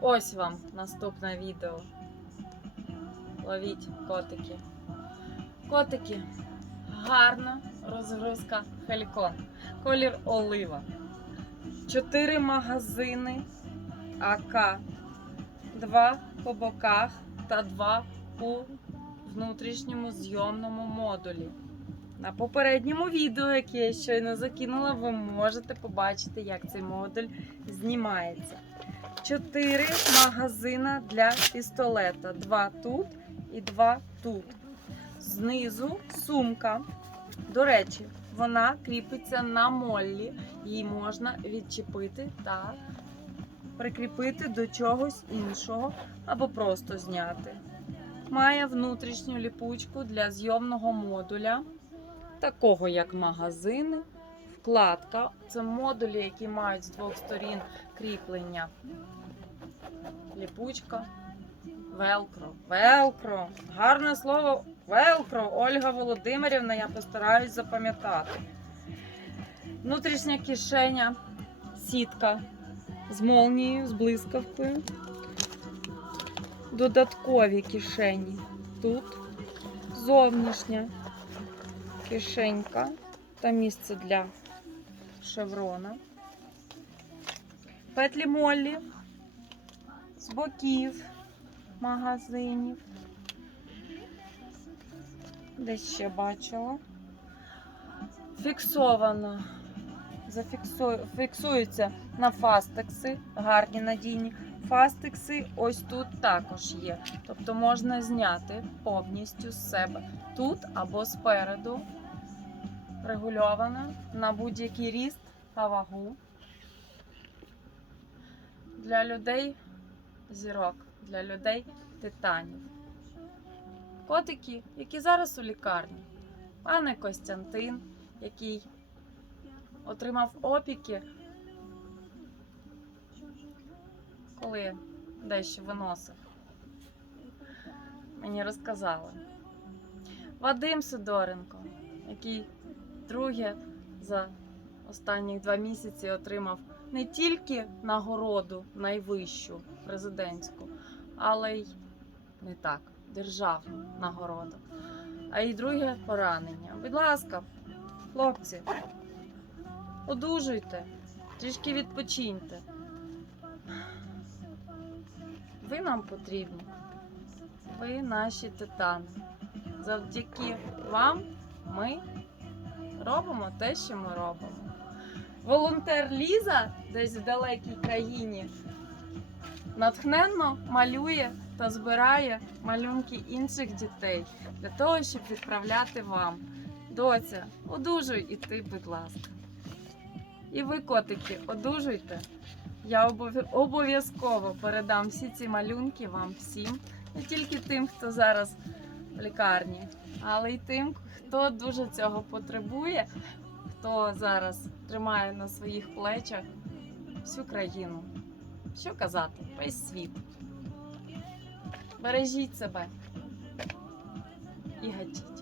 Ось вам наступне відео. Ловіть котики. Котики. Гарна розгрузка Хелікон. Колір олива. Чотири магазини АК. Два по боках та два у внутрішньому зйомному модулі. На попередньому відео, яке я щойно закинула, ви можете побачити, як цей модуль знімається. Чотири магазина для пістолета. Два тут і два тут. Знизу сумка. До речі, вона кріпиться на моллі. Її можна відчепити та прикріпити до чогось іншого або просто зняти. Має внутрішню ліпучку для зйомного модуля, такого як магазини, вкладка. Це модулі, які мають з двох сторін кріплення. Ліпучка. Велкро. Велкро. Гарне слово велкро. Ольга Володимирівна, я постараюсь запам'ятати. Внутрішня кишеня, сітка з молнією, з блискавкою. Додаткові кишені. Тут зовнішня кишенька та місце для шеврона. Петлі Моллі з боків магазинів. Десь ще бачила. Фіксовано. Зафіксую, фіксується на фастекси, гарні надійні. Фастекси ось тут також є. Тобто можна зняти повністю з себе тут або спереду. Регульована на будь-який ріст та вагу. Для людей зірок, для людей титанів. Котики, які зараз у лікарні. Пане Костянтин, який отримав опіки, коли дещо виносив. Мені розказали. Вадим Сидоренко, який друге за останні два місяці отримав не тільки нагороду найвищу президентську, але й не так, державну нагороду, а й друге поранення. Будь ласка, хлопці, одужуйте, трішки відпочиньте. Ви нам потрібні. Ви наші титани. Завдяки вам ми робимо те, що ми робимо. Волонтер Ліза десь в далекій країні натхненно малює та збирає малюнки інших дітей для того, щоб відправляти вам. Доця, одужуй і ти, будь ласка. І ви, котики, одужуйте. Я обов'язково передам всі ці малюнки вам всім, не тільки тим, хто зараз в лікарні, але й тим, хто дуже цього потребує, хто зараз тримає на своїх плечах всю країну. Що казати, весь світ. Бережіть себе і гатіть.